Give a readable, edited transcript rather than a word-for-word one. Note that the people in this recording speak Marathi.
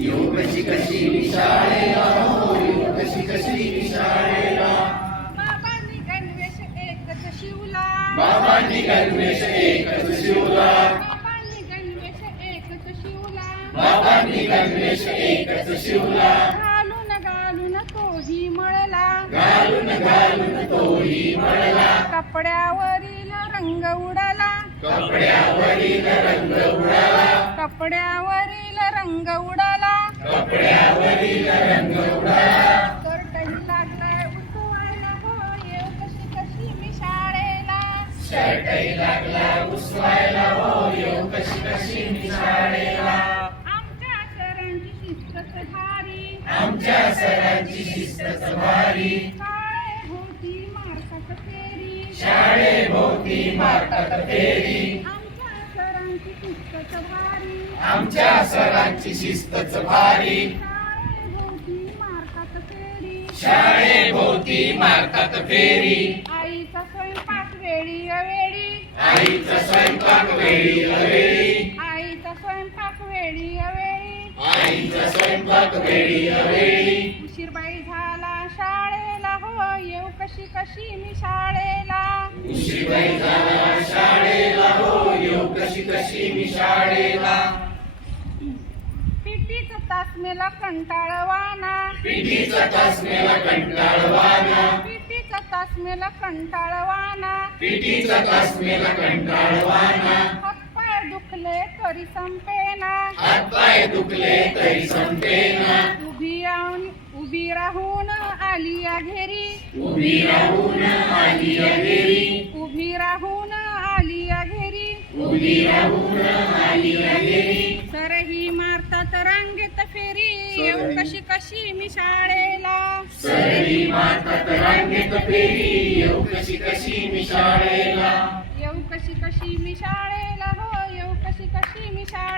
येऊ कशी कशी मी शाळेला हो येऊ कशी कशी मी शाळेला बाबांनी गणवेश एकच शिवला बाबांनी गणवेश एकच शिवला बाबांनी गणवेश एकच शिवला बाबांनी गणवेश एकच शिवला घालून घालून तोही मळला घालून तोही मळला कपड्यावरील रंग उडाला कपड्यावरील रंग उडाला कपड्यावरील रंग उडाला कपड्यावरील रंग उडाला कर्टन लागलाय उसवायला हो येऊ कशी कशी मी शाळेला शर्टही लागला उसवायला हो येऊ कशी कशी मी शाळेला आमच्या सरांची शिस्तच भारी आमच्या सरांची शिस्तच भारी शाळेभोवती मारतात फेरी शाळेभोवती मारतात फेरी आमच्या सरांची शिस्तच भारी आमच्या सरांची शिस्तच भारी शाळेभोवती मारतात फेरी शाळेभोवती मारतात फेरी आईचा स्वयंपाक वेळी अवेळी आईचा स्वयंपाक वेळी अवेळी आईचा स्वयंपाक वेळी अवेळी आईचा स्वयंपाक वेळी अवेळी उशीरबाई झाला शाळेला हो येऊ कशी कशी मी शाळेला उशीरबाई झाला शाळेला हो येऊ कशी कशी मी शाळेला पिटीचा तास मेला कंटाळवाना पिढीचा तास मेला कंटाळवाना पिटीचा तास मेला कंटाळवाना पिढीचा तास मेला कंटाळवाना हातपाय दुखले तरी संपेना हातपाय दुखले तरी संपेना उभी राहून आली या घेरी उभी राहून आली अगेरी उभी राहून आली या घेरी उभी राहून आली अगेरी सरही मारतात रांगेत फेरी येऊ कशी कशी मी शाळेला सरही मारतात रांगेत फेरी येऊ कशी कशी मी शाळेला येऊ कशी कशी मी शाळेला हो येऊ कशी कशी मी शाळेला